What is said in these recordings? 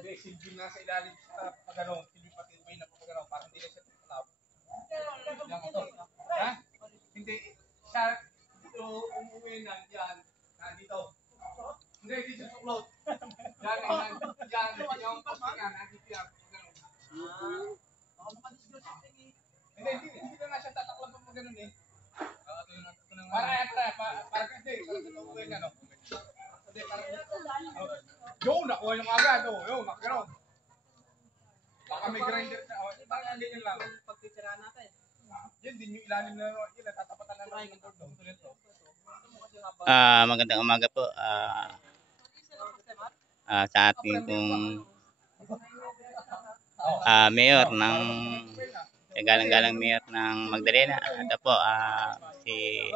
Hindi, silbi na sa ilalim sa pagano, silbi pati uwi na pagano, parang hindi na siya tumalab. Yan ito. Ha? Hindi, siya dito umuwi na yan, nandito. Hindi, dito sa cloud. Yan, yung postingan, nandito yan. Hindi na siya tataklan pag ganun eh. Para kasi, para uwi na, no? Hindi, para yun, nakuha yung agad, oh. Yun, nakagano'n. Baka may grinder na, oh. Baka ganyan lang. Pagtitira natin. Yun din yung ilalim na, yun, natatapatan na lang yung doon. Magandang umaga po. Sa ating pong mayor ng galang-galang mayor ng Magdalena. Ito po, si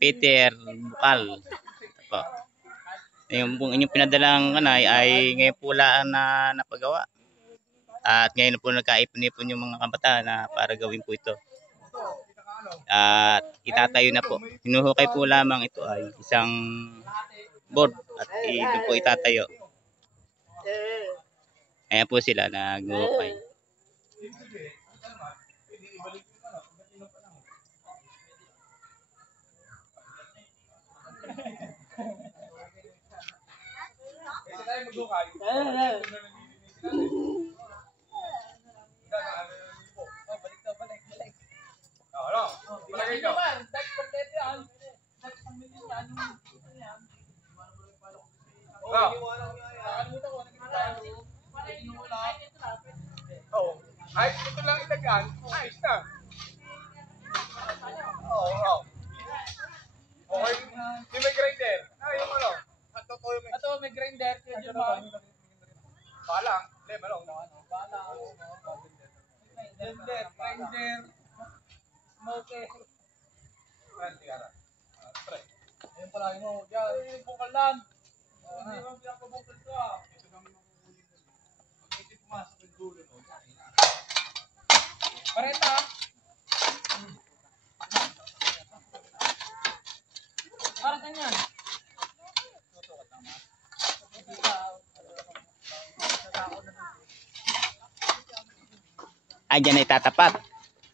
Peter Bukal. Ito po. Yung inyong pinadalang ay ngayon po lang na napagawa. At ngayon po nagkaipon-ipon yung mga kabataan na para gawin po ito. At itatayo na po. Hinuhukay po lamang ito ay isang board at doon po itatayo. Ayan po sila naghuhukay. Ay, ito lang itagaan. Ayos na. Oo. Okay. Di may grinder. Yung ano. Ito may grinder. Balang. Hindi, malong. Balang. Grinder. Smoker. Tigara. Try. Ayun pala mo. Diyan. Bukal lang. Hindi mo pinakabukal ko ah. Ito namin makukulit. Pag-isip pumasok yung dulo. Pareta. Parang yan. Dyan ay tatapat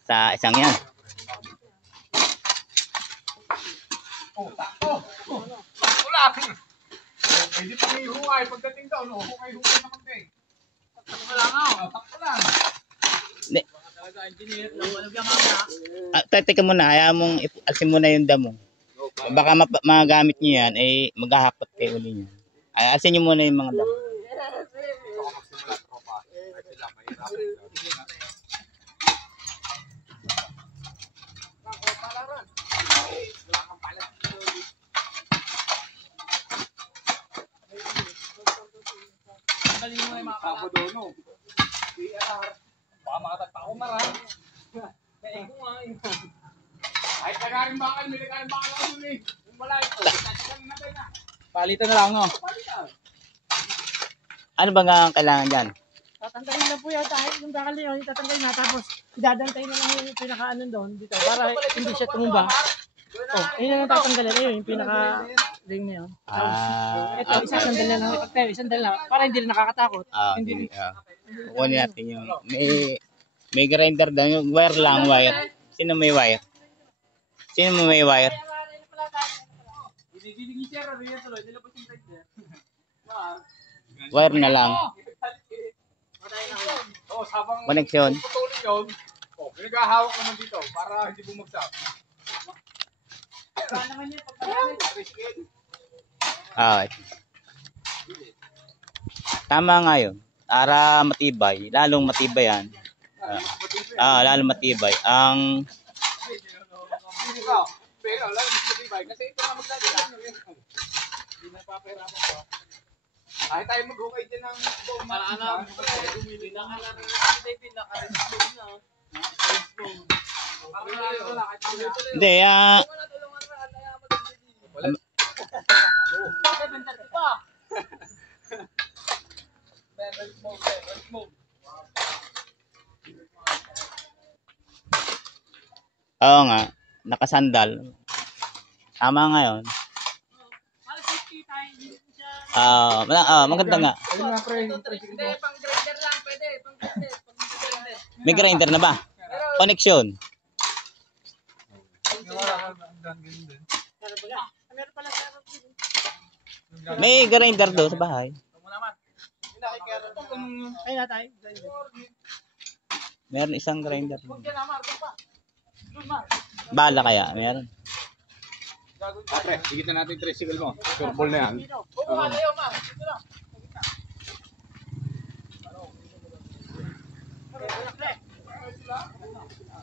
sa isang yan. Wala. Hindi pa may hukay. Pagdating daw, hukay na konti. Wala nga. Takto lang. Hindi. Teka muna, hayaan mong alsin muna yung damo. Baka magamit nyo yan, eh maghahakot kayo ulit yan. Alsin nyo muna yung mga damo. Galing mo na yung mga kapadono. Baka makatagpa ako marami. Kaya ko nga yun. Ay, nagarin bakal. May nagarin bakal ako dun eh. Yung malay ko. Tatikan natin na. Palitan na lang, no? Palitan. Ano ba nga ang kailangan dyan? Tatanggalin na po yata. Yung bakal niyo, tatanggalin na. Tapos, idadantay na lang yung pinaka-ano doon dito. Para hindi siya tumumba. Oh, yun ang tatanggalin. Ayun, yung pinaka-ring na yun. Ito, isang sandal na lang. Isang sandal na. Para hindi na nakakatakot. Hindi. Kukunin natin yung may grinder daw. Yung wire lang, wire. Sino may wire? Sino may wire? Wire na lang. Koneksyon. Pinagahawak naman dito para hindi bumagsak. Tama nga yun. Para matibay, lalong matibay yan. Lalong matibay. Ang pero lalong matibay kasi ito na magdadala. Hindi na papahirapan ko. Ay tayo maghukay dyan ng buong marana. Bumili na ka na rin. Hindi pinaka-response na. hindi, oo nga, nakasandal. Tama nga yun. Maganda nga. Ayun nga, pre. Yung tricycle Hindi, mo. pang grinder lang, pwede. Pang grinder. Pang grinder. May grinder na ba? Connection. Ganun din. Meron pala sa May grinder doon sa bahay. Ay na tayo. Meron isang grinder. Huwag ka na, Mar. Doon pa. Doon, Mar. Bala kaya, meron. Pre, higit na natin yung tricycle mo. Surbol na yan. Bubuha na yun, Mar. Dito lang.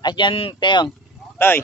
At dyan, Teong. Toy.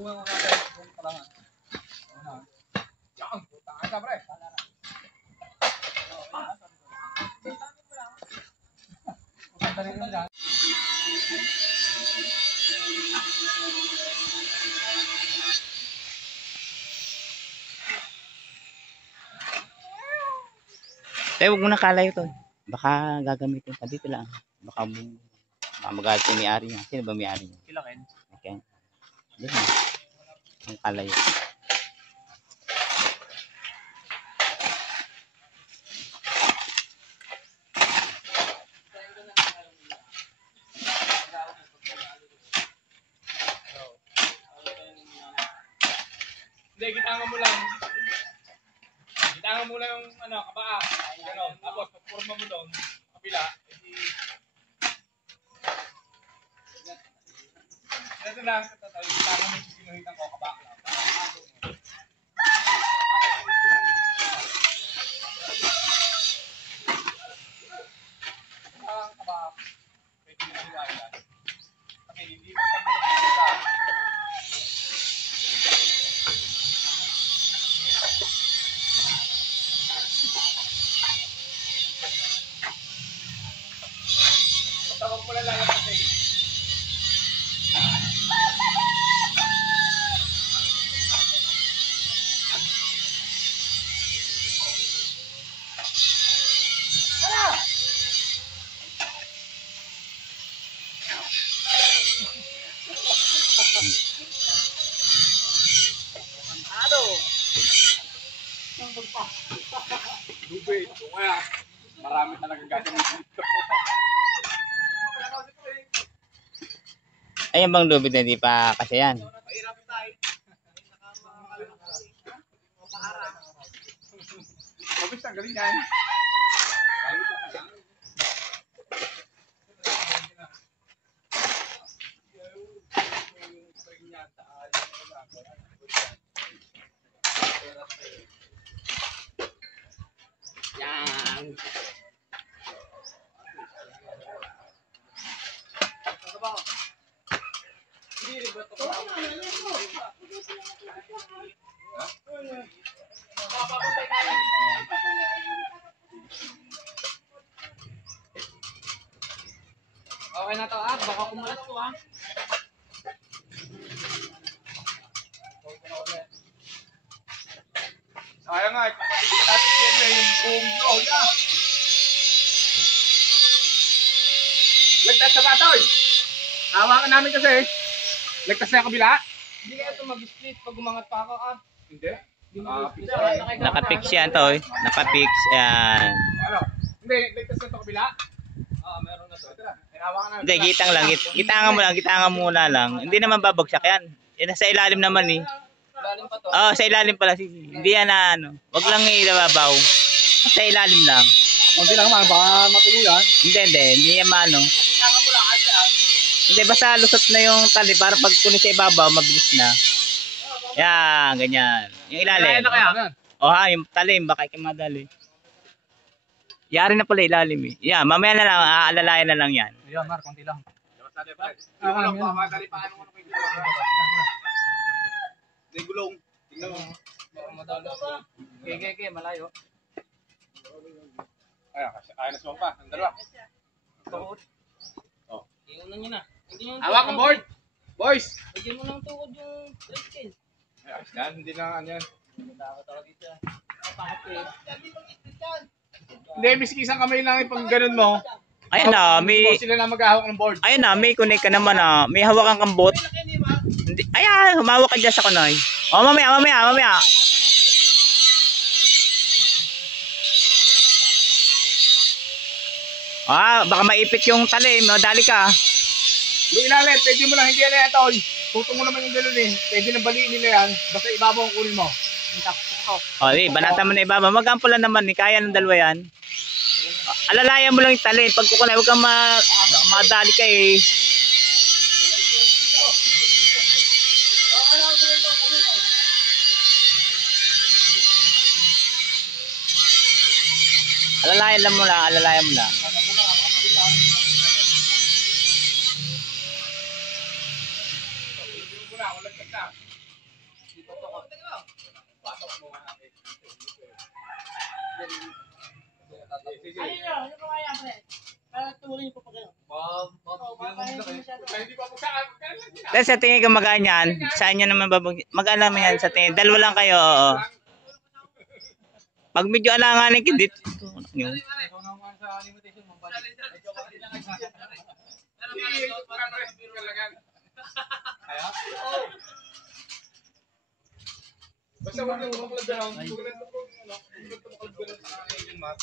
Bunga mo natin. Bunga ka lang. Yan. Tangan ka, pre. Maganda rin yung dyan. Tayo, huwag mo na kalayo to. Baka gagamitin pa dito lang. Baka magalit yung may-ari niya. Sino ba may-ari niya? Kilakin. Okay. Doon na. Ang kalayo. Hindi, kitangan mo lang. Kitangan mo lang yung kabaa. Gano'n. Tapos, pagpurma mo doon, kabila. Ito lang. Kitangan mo yung sinuhitan ko, kabaa lang. Ang kabaa. Pwede yung hiwala. Kasi hindi mo kami nakikita. Tawag mo lang lang kasi. Lubid, kung kaya, marami talaga gagamitin dito. Ayan bang lubid na di pa kasi yan? Mabis, ang galing yan. Yan. Okay na to, baka kumulat to, Sayang nga, kung natin natin yung boom roll na. Lagtas sa batoy. Hawakan namin kasi. Lagtas na yung kabila. Hindi kaya ito mag-split pag umangat pa ako, Hindi. Nakapix yan, Toy. Nakapix. Yan. Ano? Hindi, lagtas na ito kabila. Meron na to. Ito na. Hawakan namin. Hindi, gitang lang. Gitangan muna lang. Hindi naman babagsak yan. Nasa ilalim naman eh. Lalim pa to. Sa ilalim pala. Hindi yan na ano. Wag lang ilababaw. Sa ilalim lang. Kunti lang naman, baka matuluyan. Hindi yan maano. Kitangan mo lang kasi Hindi, basta lusot na yung tali para pag kunin sa ibabaw, mabilis na. Yan, ganyan. Yung ilalim. Kaya na kaya? O ha, yung talim, baka ikamadali. Yari na pala ilalim eh. Yeah, mamaya na lang, aalalayan na lang yan. Ayan, Mar, konti lang. May gulong. Tingnan mo. Baka madalo. Okay, malayo. Ayun na sumpa. Ang dalawa. Iunan nyo na. Hawak ang board! Boys! Bigyan mo ng tukod yung tricycle. Yan, hindi na ano yan. Takot ako dito. Hindi, miskisan kamay lang yung pag ganun mo. Ayun na, may... Sila na maghahawak ng board. Ayun na, may connect ka naman na. May hawakan kang bot. Hindi, ayan, humawak ka dyan sa kunay. O, mamaya. Baka maipit yung tali. Madali ka. Yung ilalim, pwede mo lang hindi yan ito. Tutong mo naman yung ganun eh. Pwede na baliin nila yan. Basta ibabaw ang kunin mo. O, banata mo na ibaba. Magampo lang naman. Kaya ng dalawa yan. Alalayan mo lang yung tali. Pag kukunay, huwag kang madali ka eh. Alalayan mo lang. Ayun yun, yung kaya pre. Para tuloy po pa kayo. Tapos sa tingin ka magaan yan, saan nyo naman magaan naman yan sa tingin. Dalawa lang kayo, oo. Pag medyo alanganin ka dito. Yun. Basta wag lang makalad down. Makalad down sa engine mat.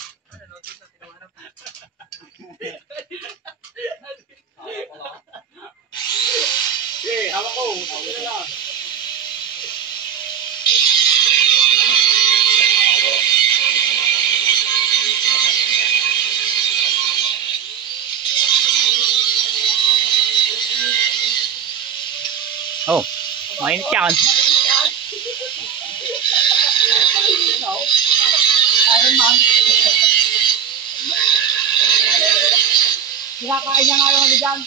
Hawak ko. Okay na lang. Oh, mainit yan. Iron Man. Kinakain niya nga yung dyan.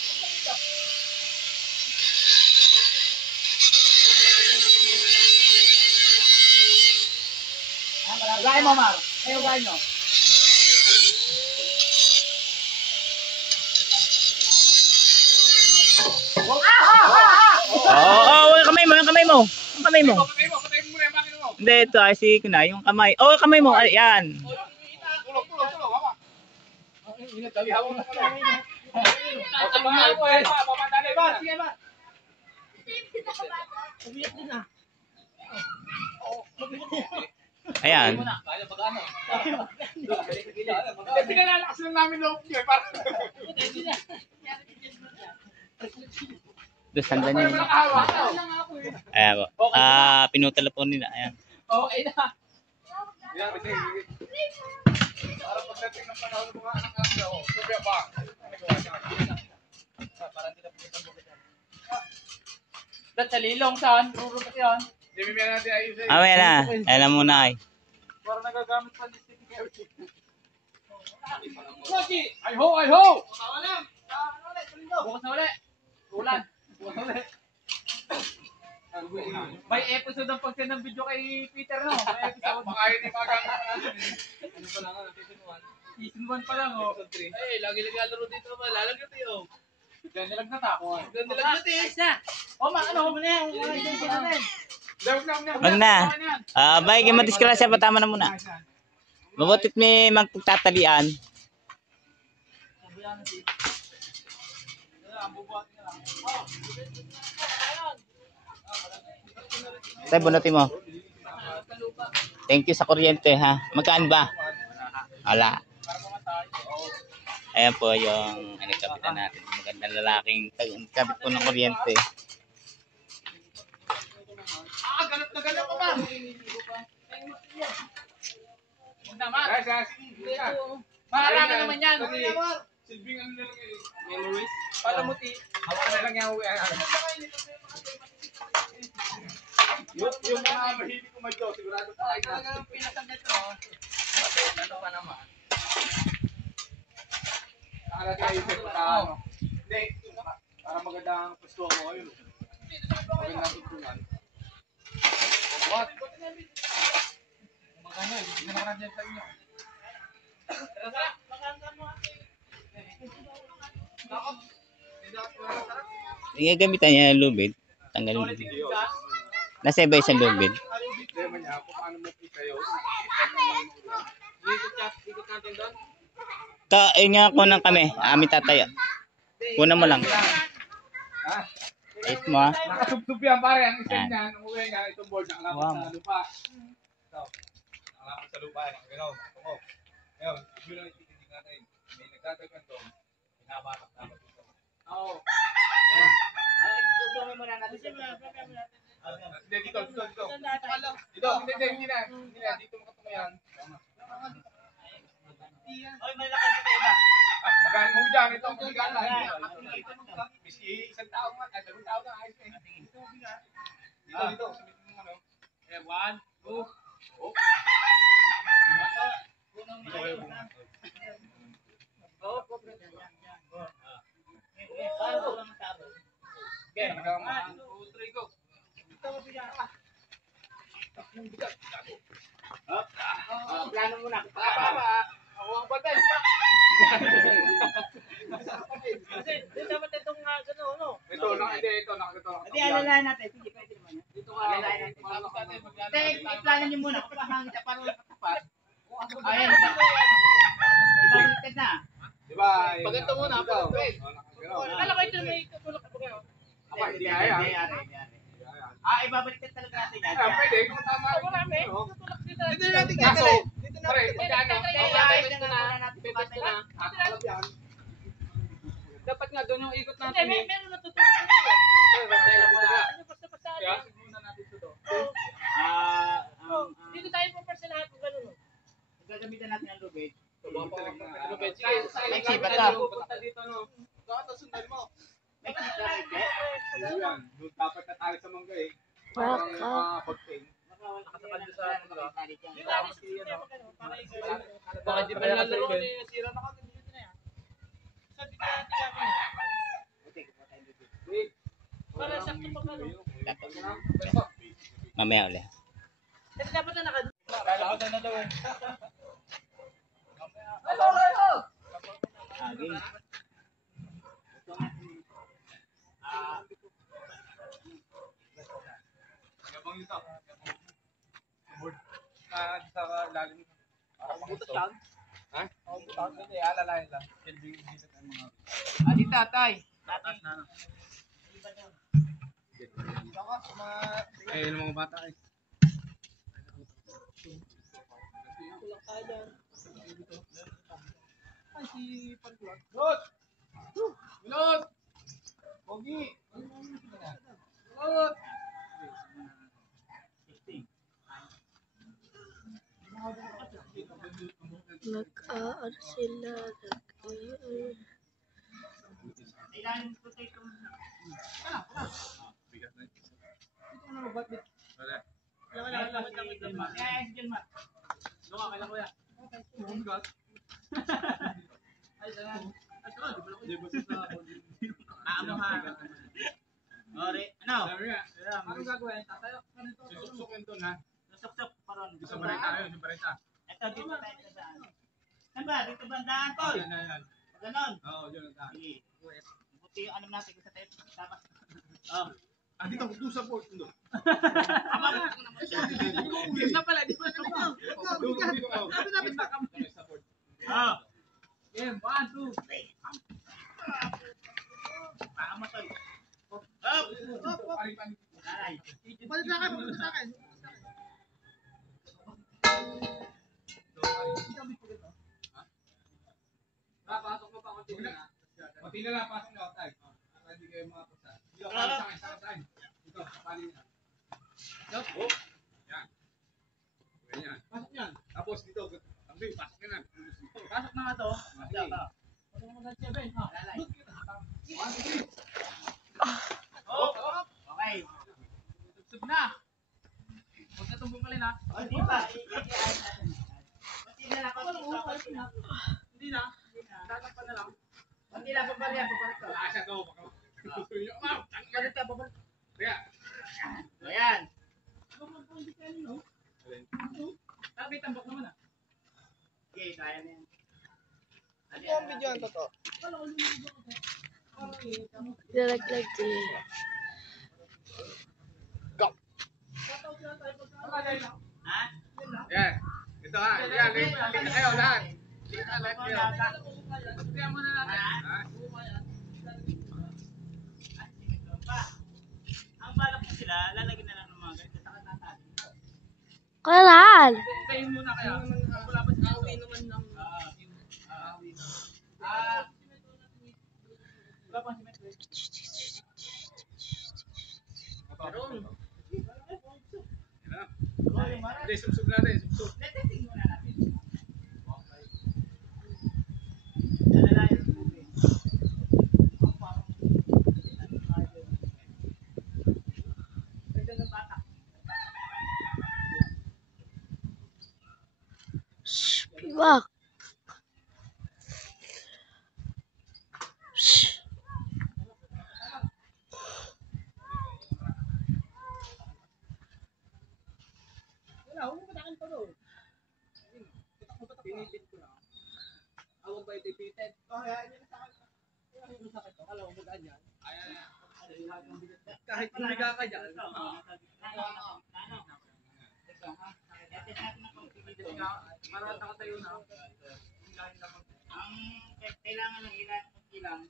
Gaya mo, Mar. Ayaw gaya nyo. Kamay mo. Patay mo muna yung makina mo. Hindi, ito ay si Kunay, yung kamay. Kamay mo, yan. Tulog, hawak. Ingat, dali hawak mo. Pamadali ba? Sige ba? Umiyak din ah. Ayan. Pinalalakas lang namin loob niyo. Para Doon, sandan niyo. nakahawak. Ayan po. Pinutala po nila. Ayan. Okay na. Yan, kasi para pagdating ng panahon ng mga anak niya, sabi ba? Sa lilong saan? Rurupot yan. Hindi mo natin ayusin. Mamaya na. Alam mo na ay. Para nagagamit pa ni Steve Kerry. Ay ho! Bukas na ulit. Ulan. May episode ang pagka ng video kay Peter, no? May episode. Baka yun yung magagawa natin eh. Ano pa lang, season 1. Season 1 pa lang, oh. Season 3. Eh, lagi naglalaro dito naman. Lalagyan tayo. Diyan nilagnat ako, eh. Diyan nilagyan tayo. Ayos na. Ano mo na yan? Wag na. Bye, kayo madiskrasya. Patama na muna. Mabutit may magpagtatalian. Tay, bunutin mo. Thank you sa kuryente, ha. Magkaan ba? Wala. Ayan po yung kapitan natin. Magandang lalaking kabit po ng kuryente. Ganap na ganap pa ba? Naman. Maharangan naman yan. Silbing ano na lang eh. Memories. Palamuti. Hawakan na lang yan. Yung mga mahilig kumadyo, sigurado pa. Talagang pinakagad to. Ano pa naman? Para tayo isip sa ano. Hindi, para magandang pwesto ko kayo. Magandang tutunan. What? Maganda, hindi na naman dyan sa inyo. Yung gamitan niya ng lubid. Tanggalin mo. Nasa iba isang lubid. Hindi man niya, kung paano mo kayo. Ikot natin doon. Yun nga kunan kami. Amin tatayo. Kunan mo lang. Ha? Ait mo ah. Nakasubsub yan pare, ang isa Yan. niyan, ang uwi niya, itong board, nakalapat sa lupa. Ito, nakalapat sa lupa, gano'n, ako. Ngayon, yun ang ititindig natin. May nagdadagan doon, pinabatak dapat dito. Oo. Tusungin mo na natin. Hindi, dito. Hindi na, dito makatungo yan. Oy, malakad dito iba. Magaling mo dyan, ito, mabigat na. Miski isang tao nga, ay dalawang tao na, ayos na eh. Dito, sabihin mo ano. Eh, 1, 2. Oh. Okay, hanggang 1, 2, 3, go. Plano mo na. Ako ang batal. Kasi dapat itong gano'n, no? Ito, nakakito. Hindi, alalahan natin. Sige, pwede naman. Dito ka. Hindi, iplano niyo muna. Kung pahangin siya, parang nakatapat. Ayan, ibabaliktad na. Diba? Paganto muna, pag-wait. Akala ko ito may tutulak ako kayo. Apa, hindi kaya. Ibabaliktad talaga natin yan. Pwede, kung tama. Marami. Tutulak dito. Dito natin Kaso, kakalin. pare, pagkano? Ayos na muna natin. Pipes ko na. Akalap yan. Dapat nga doon yung ikot Hindi, natin eh. meron natutulak na yun. Ano basta-basta Kaya, natin. siguro na natin ito to. Dito tayo po sa lahat kung gano'n. Gagamitan natin ang lubid. Ano ba? Sige, Ay, siba ka. pupunta dito no. Ito, sundan mo. May kita rin, Yan, doon dapat na tayo sa mangga eh. Parang mga cocktail. Nakasakal doon sa ano ba? Dito natin sa sistema gano'n. Para yung Baka di pa nilalaro ni Sira na ka. dito na yan. So, dito natin gagawin. Para sakto pa gano'n. Mamaya ulit. Kasi dapat na naka... Kailangan na daw eh. Gabang ito. Board. Sa lalim. Para Butas lang. Ha? Oo, butas. Hindi, alalayan lang. Silbing dito ang mga... Dito, tay. Tatas na. Baka sa mga... Eh, yung mga bata eh. Ay, si Pagluwag. Lot! Lot! Pogi! Lot! Nag-aar sila. Kailangan ko tayo ito muna. Bigat na. Ito na magbabit. Wala. Kailangan si Jelma. Doon ka, kailan ko yan. Bigat. Ay, saan? Di ba sa... Ano ha? Ori, ano? Sabi nga, anong gagawin? Tatayo. Susuk-sukin to na. Susok-sok paron. Sa barita yun, sa barita. Ito, dito tayo sa daan. Saan ba? Dito ba ang daan, tol? Yan na yan. Ganon. Oo, yun ang daan. Sige. Buti yung alam natin kung sa tayo. Tama. Oh. Ah, dito, doon sa board. Doon. Yes na pala, di ba naman? Dito ka. Lapit na kami. Sa board. Oh. Game, 1, 2. Tama, tol. Up. Paling-paling. Ay. Balik sa akin, balik sa akin. Papasok mo pa konti na. Pati na lang, pasok na. Tay. Para hindi kayo makapasa. Dito, pali sa akin, sa akin. Dito, pali na. Oh. Yan. Ganyan. Pasok yan. Tapos dito, kambing, pasok ka na. Pasok na nga to. Sige. Okay. Subsub na. Huwag na itong bumalin ha. O, di ba? Pati na lang. Hindi na. Tatakpan na lang. Pila pa pala, papalit ko. Wala siya to. Gusto niyo. Ma'am, Papalit ka, papalit. Kaya. Ayan. Sabi, tambak naman ah. Okay, kaya na yan. Ito ang video ang totoo. Nalaglag din. Ha? Yan. Ito ha. Yan. Lika kayo lahat. Lika lahat kayo. Kaya muna natin. Ha? Ang balak ko sila, lalagyan na lang ng mga ganito. Saka tatali. Karan! Kayo muna kaya. Wala pa siya. Away naman ng... Wala pa si Metro. Meron. Hindi, subsub natin. Subsub. Letesting muna natin. Alalayan ng tubig. Ganda ng bata. Wak! Pinipit ko lang. Awag ba itipited? Kaya yun sa akin. Yung sakit ko, kala ko magaan yan. Kahit bumiga ka dyan. Parang nakatayo na. Ang kailangan ng ilang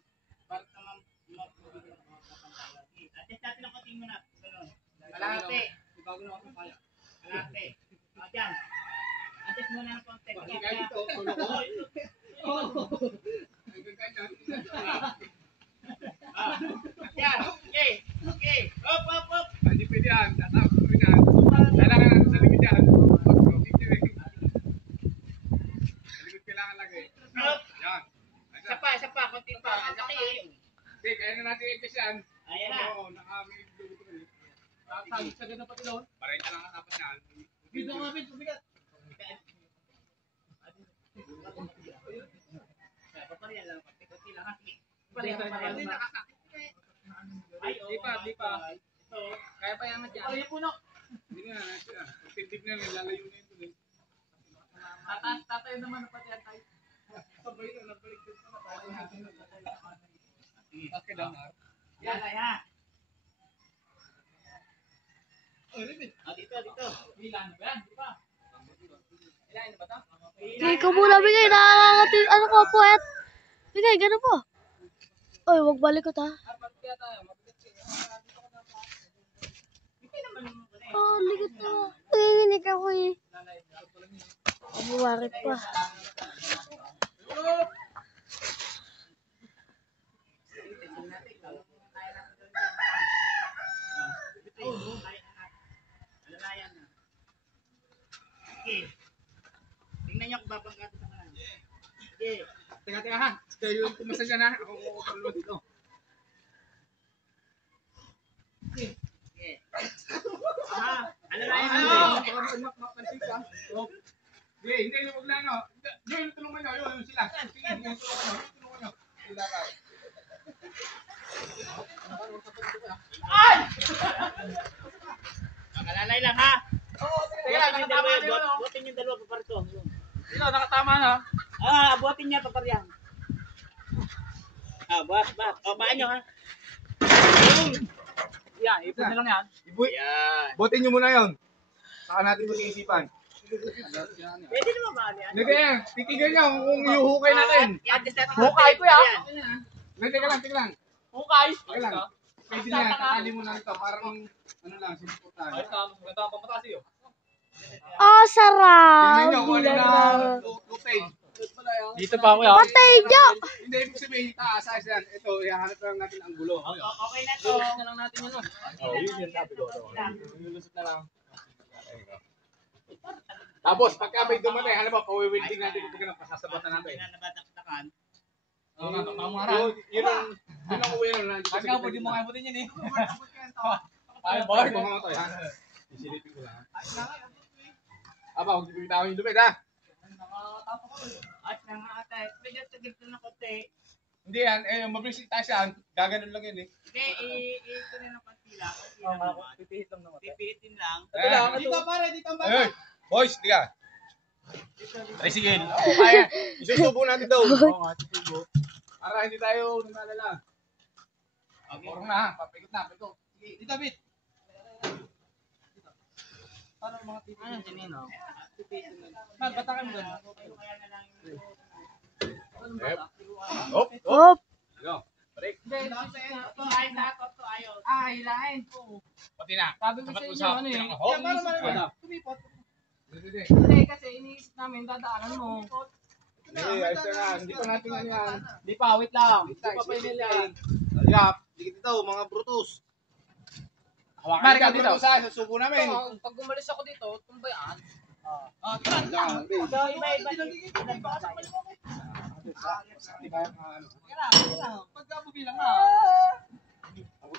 para sa mabibigyan ng mga pantala. Attest natin ang konting muna. Ganun. Kalahati. Bago na ako kaya. Kalahati. O, dyan. Attest muna ng konti. Kahit ito, tulo ko. Yan. Okay. Okay. Up, up, up. Hindi pwede yan. Tatapos ko rin yan. Kailangan natin sa likod yan. Sa likod kailangan lagi. Up. Yan. Isa pa. Konti pa. Ang laki eh. Okay, kaya na natin i-adjust yan. Ayan na. Oo, naka-may dugo ko rin. Sabi sa ganda pati doon. Parehita lang ang dapat yan. Dito nga, Pin. Pumigat. Paparihan lang. Konti lang ha. Sige. Hindi, nakakakit. Ay, Di pa. Ito. Kaya pa yan dyan. Ano yung puno? Hindi na, siya. Tindig na rin, lalayo na ito rin. Tatayo naman na pati yan tayo. Sabay na, nabalik din sa Bakit lang, Mar? Yan ay ha. Oh, Ribit. Dito. Ilan ba yan? Di pa. Ilan ba ito? Bigay ko muna, bigay. Nakakangati. Ano ko, puwet? Bigay, gano'n po. Oy, wag balikot ha. Apat kaya tayo. Oh, likot na. Nanginginig ako eh. Bumarit pa. Alalayan na. Okay. Tingnan niyo kung babangga sa kanan. Okay. Teka ha. Kaya yung pumasa dyan ha. Ako kukulot dito. Okay. Alalayan na. Hindi na wag lang. Hindi, tulungan nyo. Yun sila. Sige, tulungan nyo. Sila ka. Alalay lang ha. Teka, nakatama na yun. Buhatin yung dalawa paparito. Ito, nakatama na. Buhatin niya paparyan. Buhat. O, paan nyo ha. Yan, ipon na lang yan. Yan. Botin nyo muna yun. Saka natin pag-iisipan. Pwede naman ba yan? Hindi kaya, titigan nyo kung iuhukay natin. Hukay ko yan. Teka lang. Hukay. Teka lang. Pwede na yan, kakali mo na ito. Parang, ano lang, simputan. Ayos na, maganda ang pamataas iyo. Oh, Tingnan sarap. nyo kung ano na footage. Dito pa ako yan. Patay nyo. Hindi, ibig sabihin, taas yan. Ito, ihahanap lang natin ang gulo. Okay na to. Lulusot na lang natin yun. Oh, yun yung sabi ko. Lulusot na lang. Tapos, pagka may dumatay, hanap ba, pawiwilding natin kung pagka pasasabatan natin. Nabatak-takan. Oo nga, pamamaraan. Yun ang uwi nun. At nga, pwede mo kaya putin yun eh. Ay, board. Ito mga to, ha? Isilipin ko lang. Aba, huwag dito yung lumit, ha? At nga ata. Medyo tagil na konti. Hindi yan, mabilis tayo siya. Gaganon lang yun eh. Hindi, ito na ng konti lang. Pipihit lang naman. Pipihitin lang. Dito pare, dito ang bata. Ay, boys, di ka. Tricycle. Oo, kaya. Isusubo natin daw. Oo nga, susubo. Para hindi tayo nalala. Porong na ha, papikot na, pikot. Sige, dito, bit. Paano ang mga titi? Ano, Janino? Mal, batakan mo ganun. Hop, hop. Hop. Go. Balik. Ito ayaw. Hilahin po. Pati na. Sabi ko Sapat sa mo inyo, sa- Kaya paano Hop. malaman? Tumipot. Hindi. Hindi, kasi iniisip namin, dadaanan mo. Hindi, ayos na nga. Hindi pa natin ano yan. Di pa, wait lang. Di pa pa Sige, yan. Halika, dikit ito, mga brutus. Hawakan Mari ka ka dito. brutus ha, susubo namin. Ito, pag gumalis ako dito, tumbayaan. Tara, lang. So, iba-iba. Di ba yung ano? Pagkabubilang na.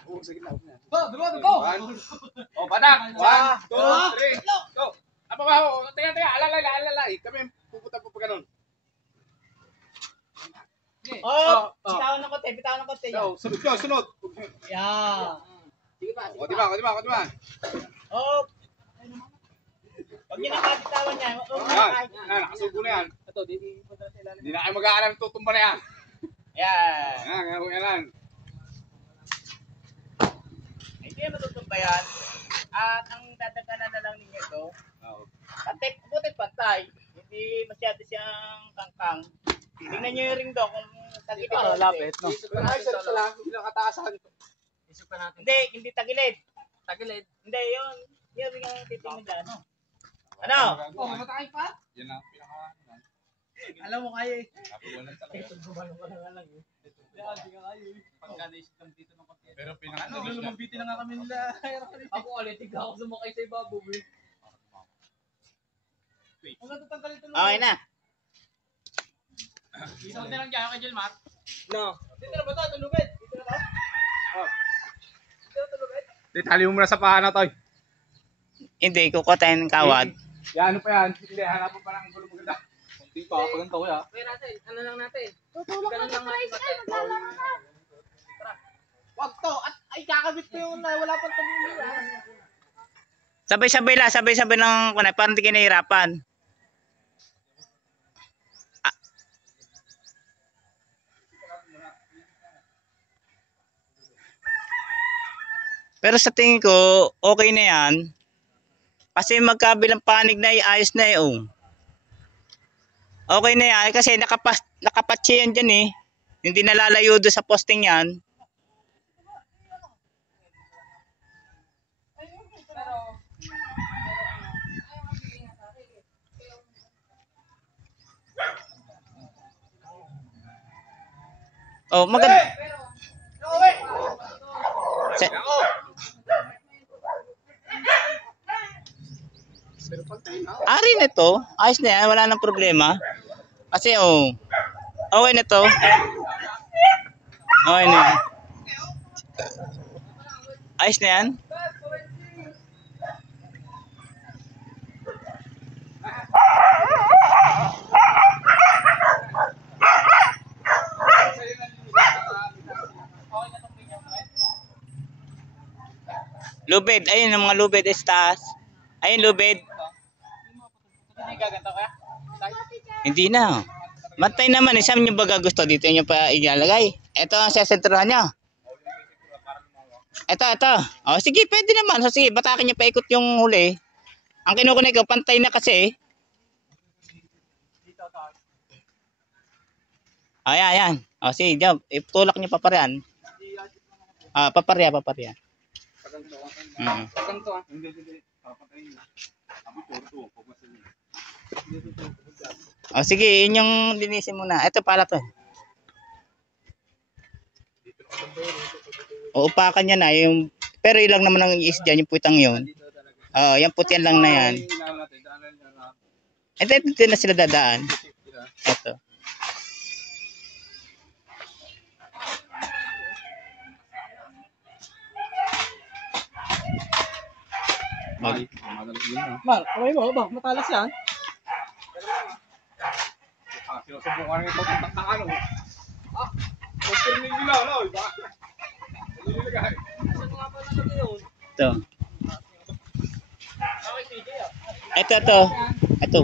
Huwag sa gitna. Go, go! Oh, badak. 1, 2, 3, go. Apa ba? Teka, alalay. Kami pupunta po pa ganun. Oh, bitawan ng konti. Go, sunod. Yeah. Sige pa, O, di ba? Oh. Pag yun ang kapitawan niya, Yan, nakasubo na yan. Ito, di punta na sila. Hindi na kayo mag-aaral, tutumba na yan. Yan. Yan lang. Hindi yan matutumbayan. At ang dadaganan na lang ninyo ito, buti pantay. Hindi masyado siyang kangkang. Tingnan nyo yung ring do kung tagilid. Ah, lapit, no? Ay, sa lang, hindi lang kataasan. Isip ka natin. Hindi tagilid. Tagilid. Hindi, yun. Yung ring ang titingin dyan. Ano? Oh, mamatay pa? Yan ang pinaka... Alam mo kaya eh. Napuwalan talaga. Pagka naisip kami dito ng konti. Pero pinaka... Lumambitin na nga kami nila. Ako alitig ako sumakay sa ibabaw eh. Kung natatanggal ito Okay na. Isang na lang dyan kay Jelmar. No. Dito na ba ito? Tulubid? Dito na ba? Dito na tulubid? Tali mo muna sa paa na, Toy. Hindi, kukuha tayo ng kawad. Yan, ano pa yan? Hindi, hanapan pa lang ang gulo maganda. Hindi pa, paganda ko ya. Kaya natin, ano lang natin? Tutulog ka ng tricycle. Maglalaro ka. Wag to! At ay kakabit ko yung wala pang tumuli. Sabay-sabay ng kunay, parang hindi kayo nahihirapan. Pero sa tingin ko, okay na yan. Kasi magkabilang panig na ayos na eh. Oh. Okay na yan kasi nakapatsi yan dyan eh. Hindi nalalayo doon sa posting yan. Oh, maganda. Ari na to. Ayos na yan. Wala nang problema. Kasi okay na to. Okay na yan. Ayos na yan. Lubid. Ayun ang mga lubid is taas. Ayun lubid. Hindi gaganto kaya? Hindi na. Matay naman. Saan nyo baga gusto? Dito nyo pa ilalagay. Ito ang sesentrohan nyo. Ito. O sige, pwede naman. So, sige, batakin nyo paikot yung huli. Ang kinukunin ko, pantay na kasi. Ayan. O sige, diyan. Itulak nyo paparehan. Papareha. Gaganto ah. Hindi. Papatayin na. Sabi ko, O sige, yun yung linisin muna. Ito pala to. Uupakan niya na. Pero ilang naman ang iis dyan, yung putang yun. Yung putian lang na yan. Ito na sila dadaan. Ito. Mal, kamay mo ba? Matalas yan. Sinusubukan rin ito ng ano. ba? Nililagay. Ito. Ito. Ito.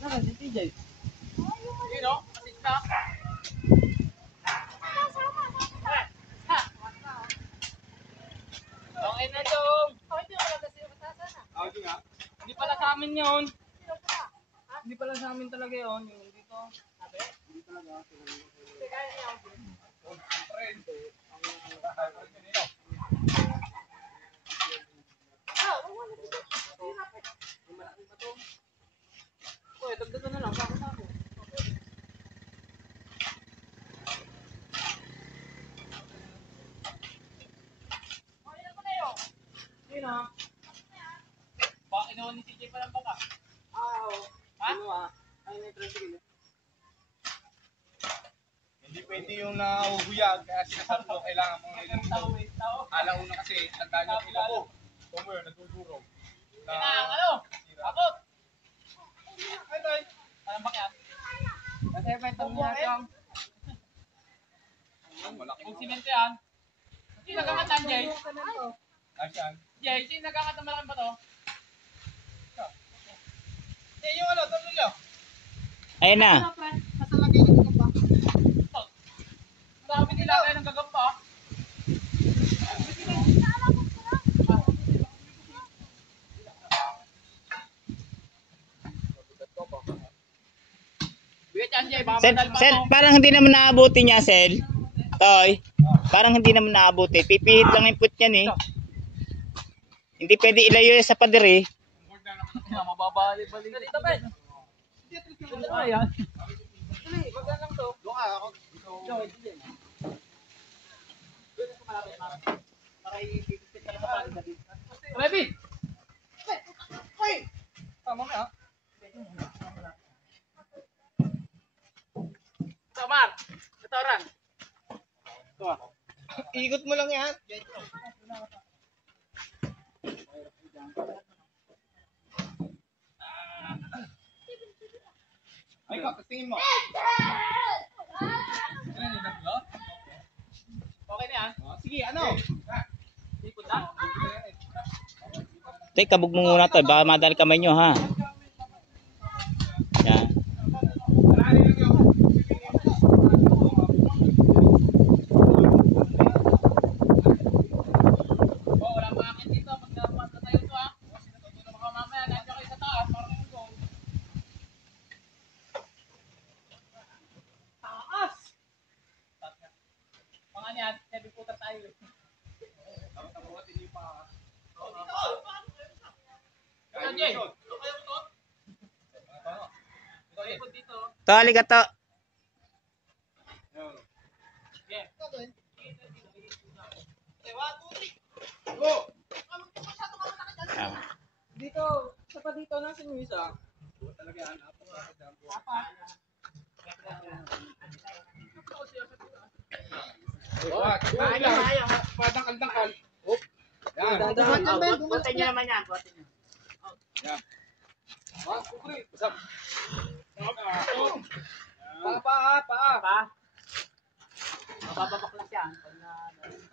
Naka, si TJ. Yun o, assist ka. Okay na dong. Audi nga. Hindi pala sa amin yun. Hindi pala sa amin talaga yun. Yung dito. Uy, dagdagan na lang. Bakit ako? Yun o. Baka inuwan ni CJ pa lang baka. Ha? Ayun na yung tricycle. Hindi pwede yung nauhuyag kaya sinasabi ko kailangan mong nililito. Alauna kasi, tandaan nyo ilan ko. Somewhere, nadudurog. Kailangan ano? Abot. Ito. Parang bakyan. Kasi pa itong natin. Malaki. Kung simento yan. Sino nagkakatan, Jay? Asyan. Jay, sino nagkakatan malaking ba to? Yung ano, tornilyo. Ayan na. Marami nilagay ng gagampa. Bigat yan, Jay. Baka Sel, madal mo Sel, to. parang hindi naman naabuti niya, Sel. Toy. Parang hindi naman naabuti. Pipihit lang yung put niyan eh. Hindi pwede ilayo yan sa pader eh. Mababali-bali. Dito, Ben. Ano ba yan? Dali, wag lang to. Doon ka, ako. Para i-fit ka na sa paligid. Ready? Tama na. Samar. Ito, Ran. Ikot mo lang yan. Ay, tingin mo. Ano yung tatlo? Okay na yan. Sige, ano? Ikot na. Tay, kabog mo muna to. Baka madali kamay nyo ha. Yan. Oh, wala pa akin dito. Pag nabuhat na tayo ito ha. Baka mamaya, nandiyan kayo sa taas. Para may goal. Taas! Mga niyan, heavy footer tayo eh. Ito, Jay. Ito kayo ito. Ito, ikot dito. To, aligato. Yeah. Ah. Dito, sa pa dito na si Luisa. Padangkal-dangkal. Hop. Yan. Butin niyo naman yan. Butin niyo. Usap. Paa. Pa. Mabababak lang siya.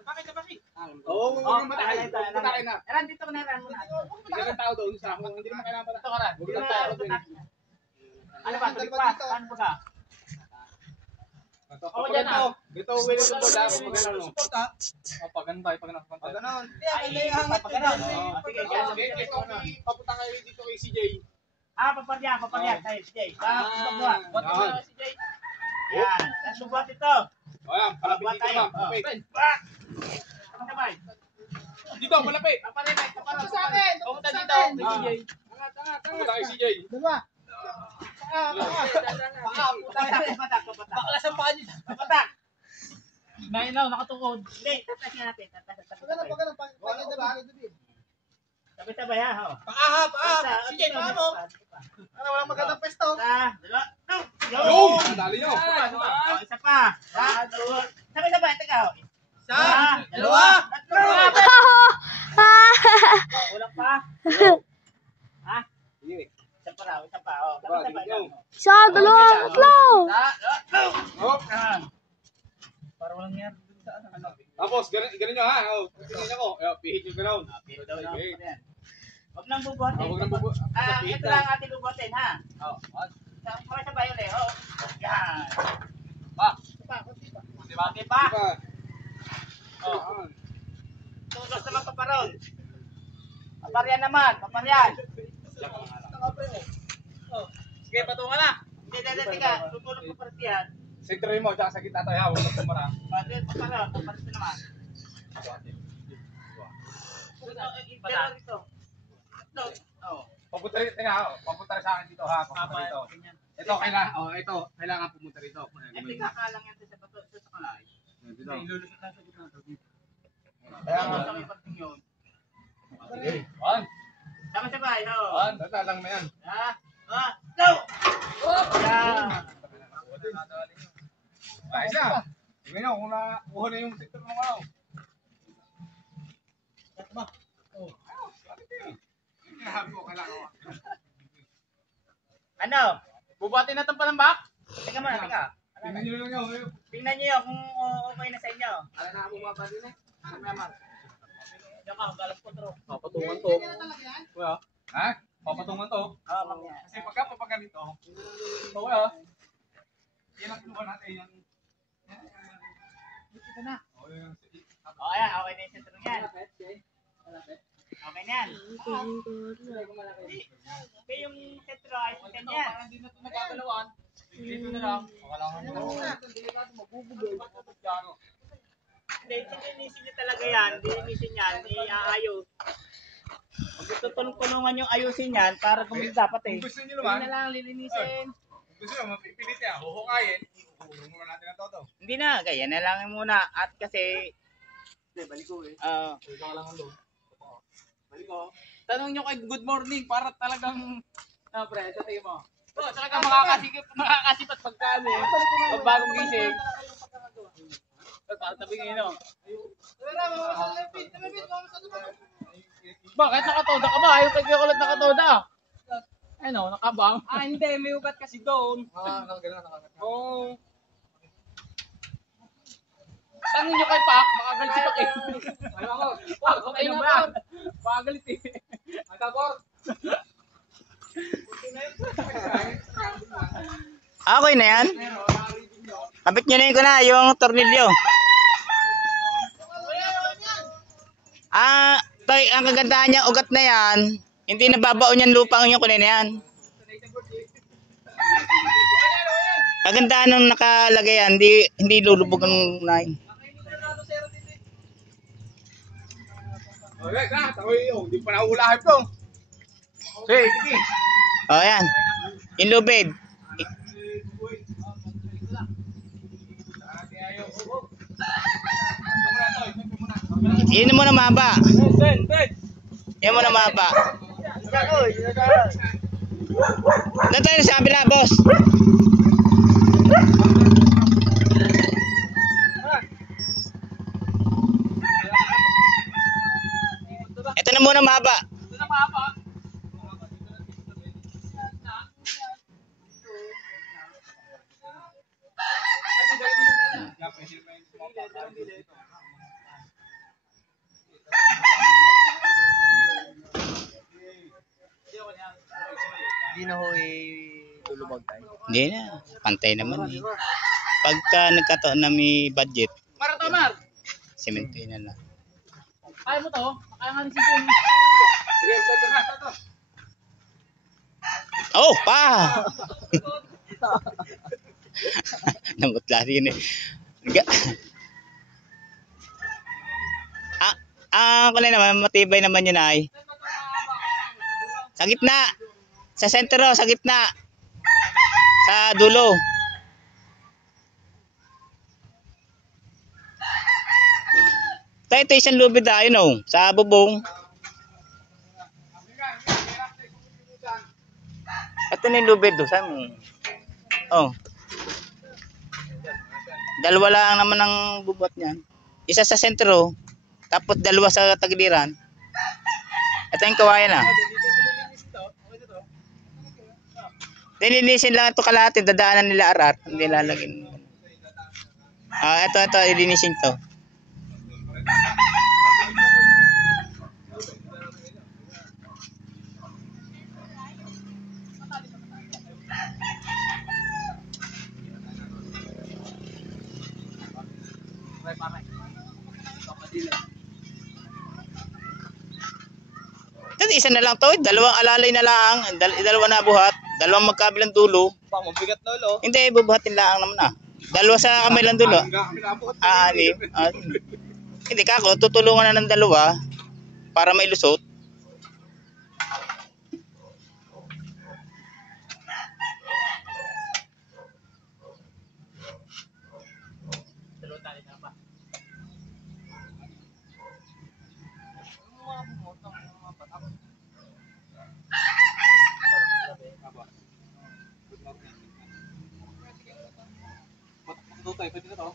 Kapaki. Oo, huwag kang matay. Matay na. Eran, dito ka na, Eran. Muna. Hindi ka ng tao doon sa ako. Hindi naman kailangan pala. Dito ka, Eran. Huwag lang tao doon. Ano ba? Tulik pa. Saan ba ka? Oh, dyan na. Dito, uwi na sa board ha. Pag gano'n. Pag gano'n. Pag gano'n. Sige, siya. Papunta kayo dito kay CJ. Paparya. Tayo, si Jay. Subuhat. Buhat mo na si Jay. Yan. Subuhat ito. O yan, palapit Buhat dito tayo. ba? Palapit. Sabay. Dito, malapit. Paparya. Sa akin. Pumunta dito. Si Jay. Papunta kay CJ. Patak. Bakla sa paa niyo. Patak. Nainaw, nakatukod. Hindi, tatasin natin. Sabay-sabay ha. Paa. CJ, paa mo. Ano, walang magandang pesto. Yo! Dali nyo. Isa pa. Sabay-sabay. Teka. Isa. Dalawa. Tatlo. Kulang pa. Ha? Isa pa raw, isa pa. Oh, isa pa. Isa, dalawa, tatlo. Para walang nangyari dun sa ano. Tapos, ganun nyo ha. Tingnan ako. Pihit yung ganun. Pihit daw na. Huwag nang bubuhatin. Huwag nang bubuhatin. Ito lang ating bubuhatin ha. Sabay ulit. Oh. Yan. Kunti pa. Oh. Tusos naman paparon. Paparyan naman. Sige, patungan na. Hindi ka. Tutulog pa parang yan. Sentry mo, tsaka sa gitna tayo ha. Huwag na tumara. Paparon naman. Pero rito. Papunta rin, papunta rin sa akin dito ha. Papunta rito. Ito, kailangan pumunta rito. Hindi kakalang yan sa bato. Sa kalay. Dito. Ilulusot lang sa gitna. Kaya nga. Sa may parting yun. Sige. One. Sabay-sabay. One. Tata lang na yan. Go! Yan. Ayos na. Tingnan nyo kung nakuha na yung sector ng ano. Hinahabi ko, kailangan ko. Ano? Bubuhatin na itong palambak? Teka muna, teka. Tingnan nyo lang yun. Tingnan niyo kung okay na sa inyo. Ala na bumaba din eh. Diyan ka, galas ko tro. Papatungan to. Ha? Papatungan to. Mamaya. Kasi pagka ganito, ito kaya, yan ang kinuha natin yan. Ito na. Ayan, okay na yung sentro niyan. Okay na yan. Okay yung sentro, ayos na yan. Hindi na ito nagkakalawan. Dito na lang. Hindi, linisin niyo talaga yan. Linisin yan, iaayos. Pag tutulungan yung ayusin yan, para gumanda dapat eh. Kung gusto nyo naman, Hindi na lang lilinisin. kung gusto nyo, mapipilit yan, huhukayin, huhukayin muna natin ang toto. Hindi na, kaya na lang muna. At kasi, Balik ko eh. Ito ka lang ang doon. Balik ko. Tanong nyo kay Good Morning para talagang pre, sa tingin mo. Talagang makakasipat pagkaan eh. Pag bagong gising. Para sabi ngayon no. Bakit nakatoda ka ba? Ayaw kayo ulit nakatoda. Ano, nakabang? Hindi. May ugat kasi doon. Nakagana. Oo. Tanong nyo kay Pak, makagalit si Pak eh. Pak, okay na ba? Makagalit eh. Okay na yan? Kapit nyo na yun ko na, yung tornilyo. Toy, ang kagandahan niya, ugat na yan. Hindi nababaon yan lupa ang yung kunin na yan. Kagandahan nung nakalagay yan, hindi lulubog ang unahin. Okay, na. Hindi pa nahulahip to. Sige. O yan, yung lubid. Yun mo na mahaba. Yan mo na mahaba. Doon tayo sa kabila, boss. Ito na muna mahaba. Hindi na ho lulubog tayo. Hindi na, pantay naman eh. Pagka nagkataon na may budget, Maratamar! semento na lang. Kaya mo to? Kaya nga nisipin. Okay, ito. Oh, pa! Namutla rin eh. Kung naman, matibay naman yun ay. Sa gitna. Sa sentro, sa gitna. Sa dulo. Ito isang lubid yun oh. Sa bubong. Ito na yung lubid do. Saan mo? Oh. Dalawa lang naman ang bubuhat niyan. Isa sa sentro. Tapos dalawa sa tagiliran. Ito yung kawayan ah. Lilinisin lang ito kalahati, dadaanan nila arar, hindi lalagyan. Ito, lilinisin to. Kasi isa na lang to, dalawang alalay na lang, dalawa na buhat, dalawang magkabilang dulo. Mabigat lolo. Hindi, bubuhatin lang naman ah. Dalawa sa kamilang dulo. Anim. Hindi kako, tutulungan na ng dalawa para mailusot. Pwede na to.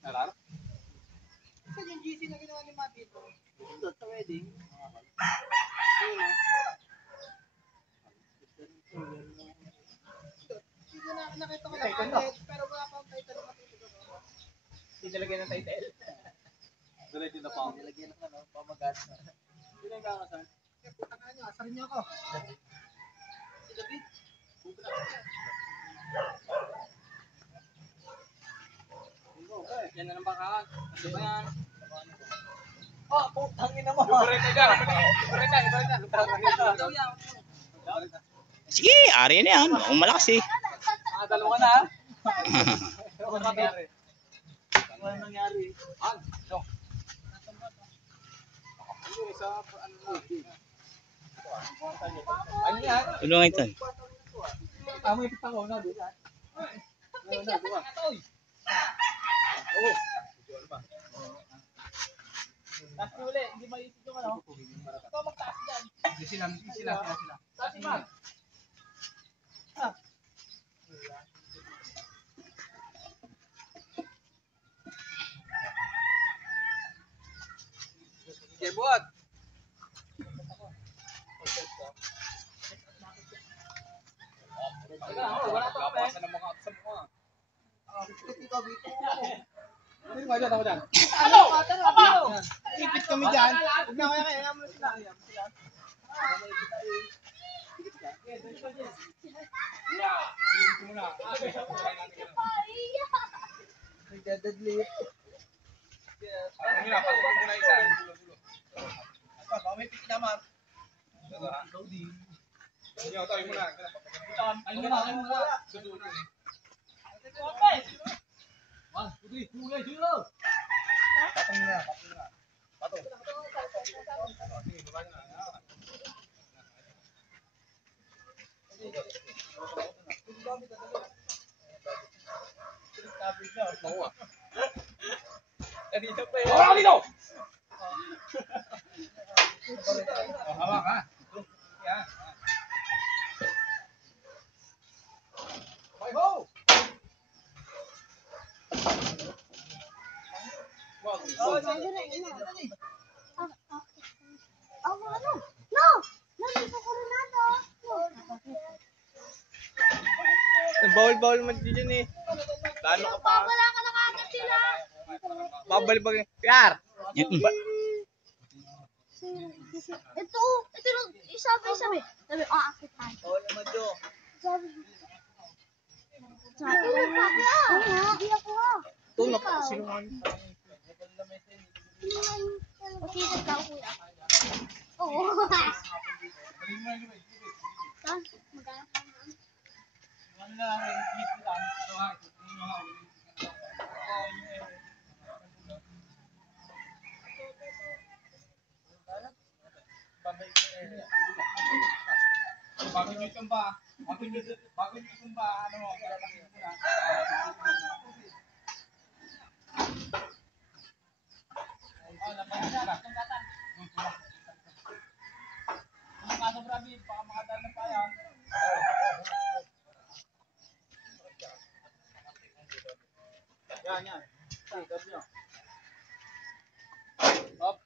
Nalaro? Kasi yung GC na ginawa ni Mati ito. Doon sa wedding. Hindi na nakita ko lang ulit, pero wala pang title na matutulog. Hindi talaga ng title. Diretso na pa. Nilagyan ng pamagas. Hindi na yung kakasal. Putang nyo, asarin nyo ako. Si David. Yan na ng bakahan. Ano ba yan? Oh, putang ina mo. Diretso dyan. Sige, ari na yan. Ang malakas eh. Dalawa na. Ano nangyari? Ano nangyari? Ano yan? Tulungan ito. Tama yung pitang ko na doon. Taas niyo ulit. Hindi maisip yung ano. Ikaw magtaas dyan. Sila. Taas si Mark. Okay, buhat. Wala pa kami. Lapasan ng mga sa mukha. Ano ba dyan? Ako dyan. Ano? Ano? Ipit kami dyan. Huwag na kaya kaya mo sila. Dito muna. Nagdadadlit. Ano nga, pasok mo muna isa. Dulo. Baka may pit naman. Yo, tayo muna. Ano na? Ano na? Susunod eh. Patong na. Patong. Sige, baba na. Makuha. Dito pa yun. Wala dito! Hawak ha. Yan. Bye ho! Ano? No! Nandito ko rin nato. Bawal-bawal man dyan eh. Lalo ka pa. Wala ka na kagad sila. Babalik-balik. Yar! Ito lang, isabi. Sabi, akit tayo. Bawal naman dyan. Sabi. Hindi ako ha. Tulak ka. Sino nga? Okay, kuya. Oo. Saan? Magkano pa naman? Ano na lang, hit lang. Bago nyo itumba, ano mo, lalaki muna. niyan. Ito nyo. Hop.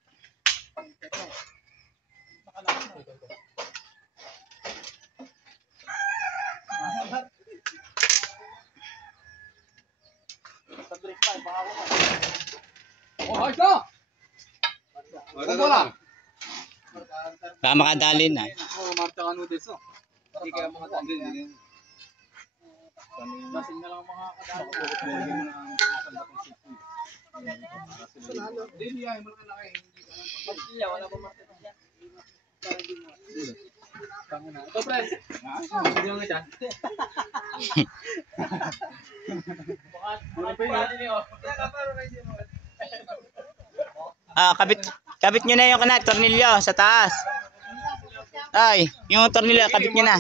Sa drink pa, baka ako na. Oh, ayos na! Wala. Baka makadali na. Oo, marcha ka noodles, no? Hindi kaya mga tandin. Lasing na lang mga kadalo. Hindi, ay, malaki. Pagkila, wala pa martin yan. Ito, pre. Hindi lang ito. Bukas pa natin yun. Kabit nyo na yung tornilyo sa taas. Ay, yung tornilyo, kabit nyo na.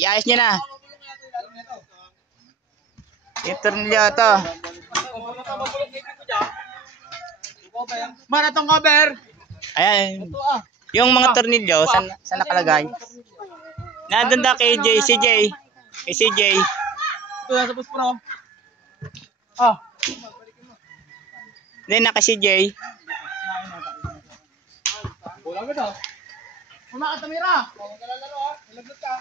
Iayos nyo na. Yung tornilyo to. Maratong cover. Ayan. Yung mga tornilyo, saan nakalagay? Nandun na kay CJ. Kay CJ. Ito na sa Puspro. Then naka CJ. Wala ka daw. Una ka, Tamira. Huwag ka lalaro, ha? Nalagot ka.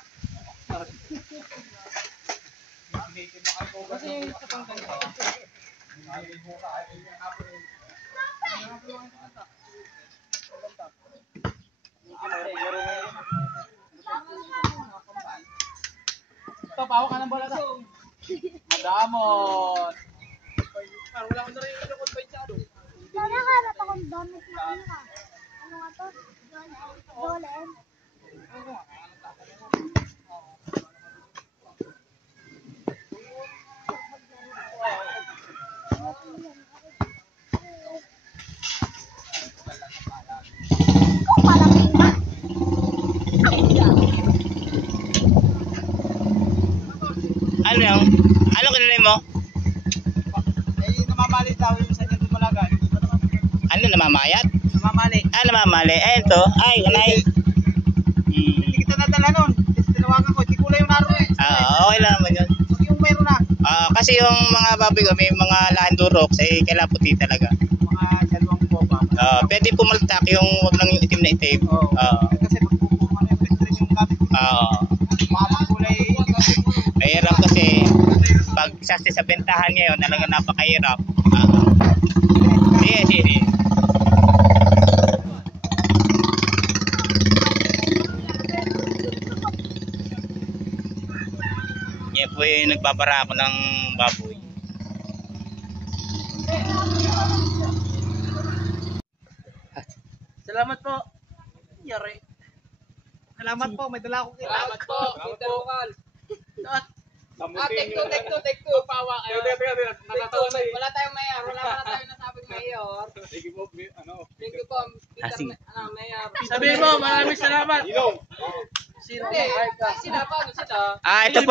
Kasi ito pang ganito. Ito, pawak ka ng bola to. Madamot. Parang wala akong narinig yung confide sa ano. Sana harap akong damit na ano ka. Ano nga to? Dolen. Ano yung? Ano kinalay mo? Namamali daw yung sa dyan Malagan. Ano namamayat? Namamali. Namamali. Ayun to. Ay, kanay. Hindi kita nadala nun. Kasi tinawagan ko. Hindi kulay yung naroon eh. Okay lang naman yun. Huwag yung mayroon na. Kasi yung mga baboy ko, may mga landurok, kailangan puti talaga. Mga dalawang boba. Pwede pumaltak yung wag lang yung itim na itim. Kasi magpupuman yung pestrin yung gamit. Mga kulay. Mahirap kasi pag sa bentahan ngayon, talaga napakahirap. Sige. Yan po yung nagbabara ako ng baboy. Salamat po. Yari. Salamat po. May dala akong kita. Salamat po. Intervokal. Take two. Pawa kayo. Nakatawa na eh. Wala tayong mayor. Wala tayong nasabing mayor. Thank you po, ano? Thank you po. Sige. Mayor. Sabihin mo, maraming salamat. Sino Ito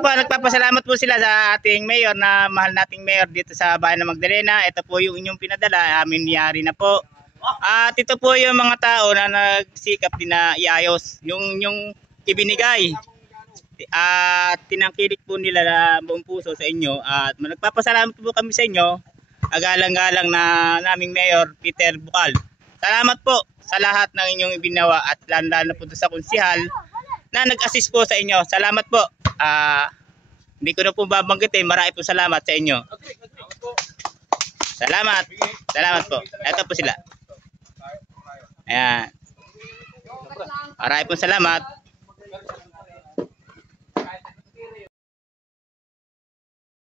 po, nagpapasalamat po sila sa ating mayor na mahal nating mayor dito sa bayan ng Magdalena. Ito po yung inyong pinadala, amin niyari na po. At ito po yung mga tao na nagsikap din na iayos yung ibinigay. At tinangkilik po nila na buong puso sa inyo. At nagpapasalamat po kami sa inyo. Agalang-galang na naming mayor, Peter Bukal. Salamat po sa lahat ng inyong ibinawa at lalo po sa konsihal na nag-assist po sa inyo. Salamat po. Hindi ko na po babanggitin. Marami po salamat sa inyo. Salamat. Salamat po. Ito po sila. Ayan. Marami po salamat.